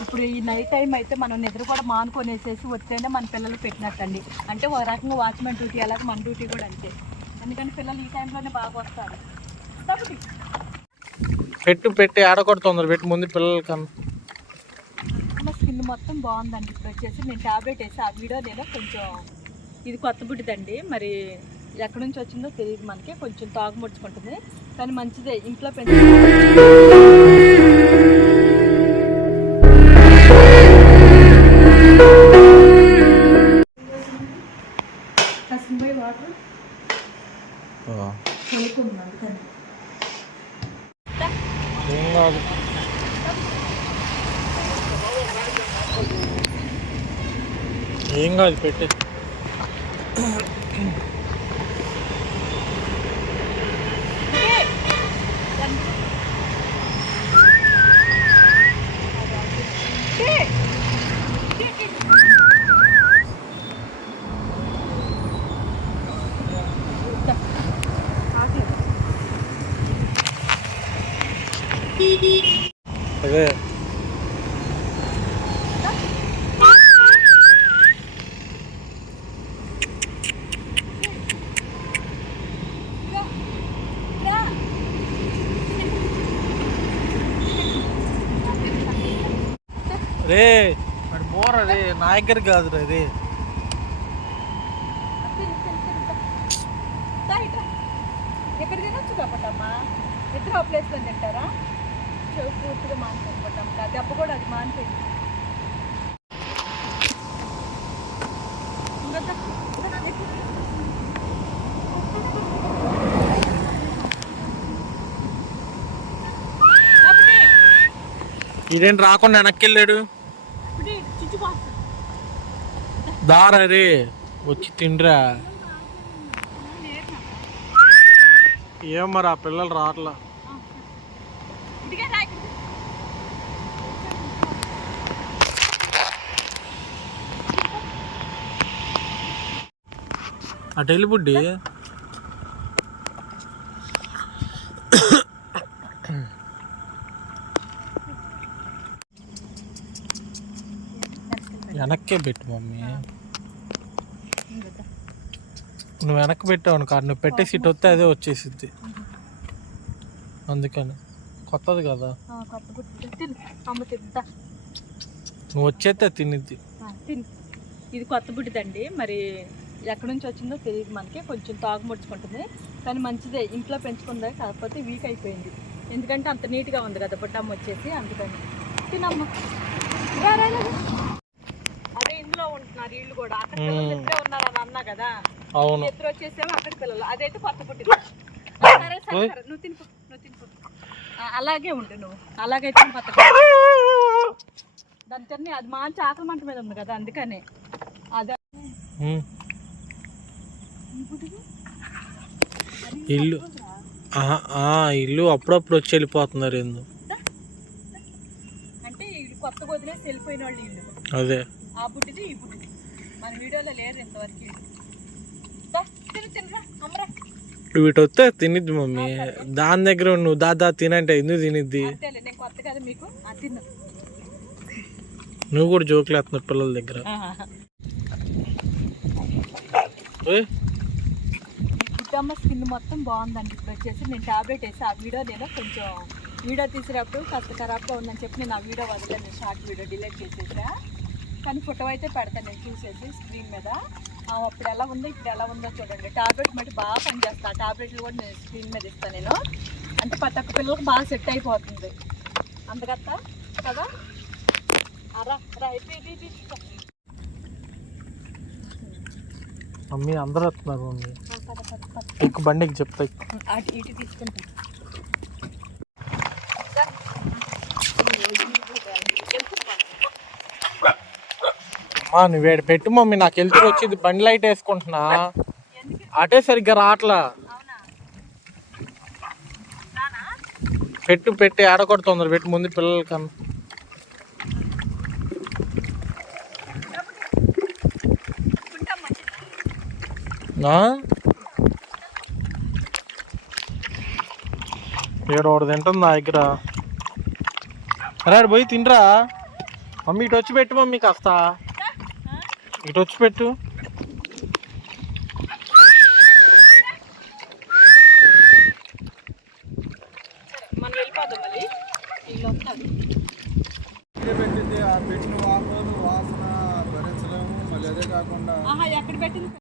ఇప్పుడు ఈ night time అయితే మనం నిద్ర కూడా మానుకొనేసేసి వస్తేనే మన పిల్లలు పెట్టినట్టండి. అంటే ఒక రకంగా వాచ్మెన్ డ్యూటీ అలాగే మన డ్యూటీ కూడా అంతే. ఎందుకంటే పిల్లలు ఈ టైంలోనే బాగా వస్తారు. పెట్టి ఆడకూడదు పెట్టి ముందు పిల్లలు కన్నా. స్కిన్ మొత్తం బాగుందండి. ఇప్పుడు వచ్చేసి నేను ట్యాబ్లెట్ వేసి ఆ వీడియో నేను కొంచెం ఇది కొత్త బుడ్డిదండి, మరి ఎక్కడి నుంచి వచ్చిందో తెలియదు మనకి. కొంచెం తాగు ముడుచుకుంటుంది కానీ మంచిదే, ఇంట్లో పెంచి కసింపోయి వాటర్ కొనుక్కున్నాను కానీ ఏం కాదు పెట్టి. అదే రే మరి బోర్ అదే నా దగ్గర కాదు రే. ఎక్కడికైనా వచ్చు కాబట్టమ్మా ఇద్దరు ఆ ప్లేస్లో తింటారా? చెవు పూర్తిగా మానుకోబట్టాం కాదు, దెబ్బ కూడా అది మానిపోయింది. ఇదేంటి రాకుండా వెనక్కి వెళ్ళాడు? దారా రే వచ్చి తిండ్రా. ఏం మరి ఆ పిల్లలు రావట్లా. అటు వెళ్ళి బుడ్డి. వెనక్కే పెట్టు మమ్మీ. నువ్వు వెనక్కి పెట్టావు కాదు, నువ్వు పెట్టే సీట్ వస్తే అదే వచ్చేసిద్ది. అందుకని కొత్తది కదా, నువ్వు వచ్చేస్తే తినిద్ది. ఇది కొత్త బుడ్డిదండి, మరి ఎక్కడి నుంచి వచ్చిందో తెలియదు మనకి. కొంచెం తాగు ముడుచుకుంటుంది కానీ మంచిదే, ఇంట్లో పెంచుకుందా. కాకపోతే వీక్ అయిపోయింది ఎందుకంటే అంత నీట్గా ఉంది కదా బుట్టమ్మ వచ్చేసి. అందుకని తినమ్మ. అదే ఇందులో ఉంటున్నారు వీళ్ళు కూడా. అక్కడ పిల్లలు ఇద్దరే ఉన్నారని అన్నా కదా, ఇద్దరు వచ్చేసేమో అక్కడ పిల్లలు. అదైతే కొత్త బుడ్డి. సరే సరే సరే నువ్వు తినిపో, నువ్వు తినిపో. అలాగే ఉండు నువ్వు, అలాగైతే దాని తిని అది మంచి ఆకలి మంట మీద ఉంది కదా అందుకనే. అదే ఇల్లు ఇల్లు అప్పుడప్పుడు వచ్చి వెళ్ళిపోతున్నారు ఎందుకు అంటే కొత్తగా వదిలేసి వెళ్ళిపోయిన వాళ్ళు ఇల్లు. అదే ఆ బుడ్డిది ఈ బుడ్డిది మన వీడియోలో లేరు ఇంతవరకు. వీటి వస్తే తినిద్ది మమ్మీ. దాని దగ్గర నువ్వు దాదా తినంటే ఎందుకు తినిద్ది? నేను కొత్త కదా మీకు తిన్నా. నువ్వు కూడా జోకులు వేస్తున్నావు పిల్లల దగ్గర. బుట్టమ్మ స్కిన్ మొత్తం బాగుందండి. ఇప్పుడు వచ్చేసి నేను ట్యాబ్లెట్ వేసి ఆ వీడియో నేను కొంచెం వీడియో తీసేటప్పుడు కాస్త ఖరాబ్గా ఉందని చెప్పి నేను ఆ వీడియో వదిలేను, నేను షార్ట్ వీడియో డిలీట్ చేసేసా. కానీ ఫోటో అయితే పెడతాను నేను చూసేసి స్క్రీన్ మీద. అప్పుడు ఎలా ఉందో ఇప్పుడు ఎలా ఉందో చూడండి. ట్యాబ్లెట్ మట్టి బాగా పనిచేస్తాను. ఆ ట్యాబ్లెట్లు కూడా నేను స్క్రీన్ మీద ఇస్తాను నేను. అంటే ప్రతి ఒక్క పిల్లలకు బాగా సెట్ అయిపోతుంది అందుకత్తా కదా. మమ్మీ అందరూ వస్తున్నారు మమ్మీ. ఎక్కువ బండికి చెప్తా ఇటు తీసుకుంటా. నువ్వు వేడి పెట్టు మమ్మీ, నాకు వెళ్తూ వచ్చింది. బండి లైట్ వేసుకుంటున్నా అటే సరిగ్గా రావట్లా. పెట్టి ఆడకూడదు పెట్టి ముందు పిల్లలు కన్నా. ఏడోడు తింటుంది నా దగ్గర. అరే పోయి తినరా. మమ్మీ ఇటు వచ్చి పెట్టు మమ్మీ కాస్త ఇటు వచ్చి పెట్టు. మనం వెళ్ళిపోదాం మళ్ళీ వీళ్ళు వస్తారు. పెట్టింది ఆ పెట్టిన వారం రోజు వాసన భరించలేము. మళ్ళీ అదే కాకుండా ఎక్కడ పెట్టింది